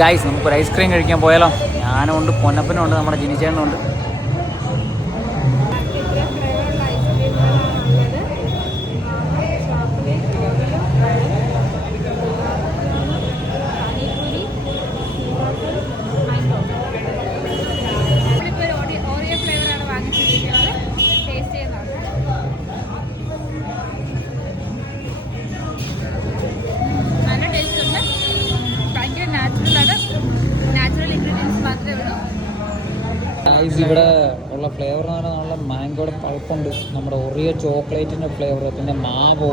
Guys നമുക്കൊരു ice cream കഴിക്കാൻ പോയാലോ? ഞാനും ഉണ്ട്, പൊന്നപ്പനും ഉണ്ട്, നമ്മുടെ ജിനിച്ചേട്ടനും ഉണ്ട്. ഇവിടെ ഉള്ള ഫ്ലേവർ എന്ന് പറഞ്ഞാൽ നല്ല മാംഗോയുടെ പൾപ്പുണ്ട്, നമ്മുടെ ഒറിയോ ചോക്ലേറ്റിൻ്റെ ഫ്ലേവർ, പിന്നെ മാവോ,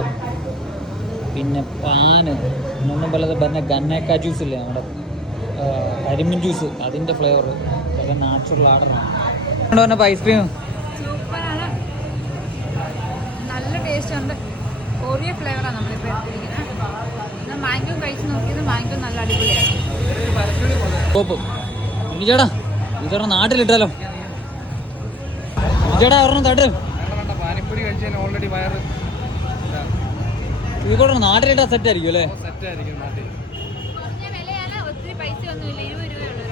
പിന്നെ പാന്, ഒന്നും പലത് പിന്നെ ഗന്നേക്ക ജ്യൂസ് ഇല്ലേ നമ്മുടെ കരിമ്പിൻ ജ്യൂസ്, അതിൻ്റെ ഫ്ലേവർ എല്ലാം നാച്ചുറൽ ആണ്. പറഞ്ഞപ്പോൾ ഐസ്ക്രീം സൂപ്പറാണ്, നല്ല ടേസ്റ്റ് ഉണ്ട്. ഒറിയോ ഫ്ലേവറാണ് നമ്മളിപ്പോൾ എടുത്തിരിക്കുന്നത്. മാംഗോ കഴിച്ച് നോക്കിയത് മാംഗോ നല്ല അടിപൊളിയാണ്. ചേട്ടാ ചേട്ടാ നാട്ടിലിട്ടാലോ? ചേട്ടാ ഒരെണ്ണം തട്ട്. പാനിപ്പൂരി കഴിച്ചാൽ ഓൾറെഡി വയറ് ഇതോടെ നാട്ടിലിട്ടാ സെറ്റ് ആയിരിക്കും അല്ലേ? സെറ്റ് ആയിരിക്കും നാട്ടിൽ. കുറഞ്ഞ വിലയാണ്, ഒത്തിരി പൈസ ഒന്നുമില്ല, 20 രൂപയുള്ളൂ.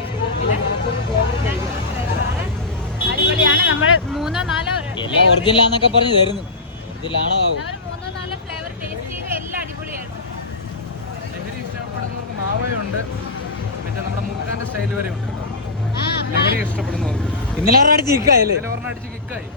അടിപൊളിയാണ്. നമ്മൾ 3-4 എല്ലാം ഒറിജിനലാന്നൊക്കെ പറഞ്ഞ് തരുന്നു. ഒറിജിനലാണോ? 3-4 ഫ്ലേവർ ടേസ്റ്റ് ചെയ്ത് എല്ലാം അടിപൊളിയാണ്. ലഹരി ഇഷ്ടപ്പെടുന്നവർക്ക് മാവയുണ്ട്, പിന്നെ നമ്മുടെ മുക്കാന്റെ സ്റ്റൈൽ വരെ ഉണ്ട്. ലഹരി ഇഷ്ടപ്പെടുന്നവർക്ക് ഇന്നലെ ഒരെണ്ണം അടിച്ച് കിക്കായല്ലേ? ഒരെണ്ണം അടിച്ച് കിക്കായി.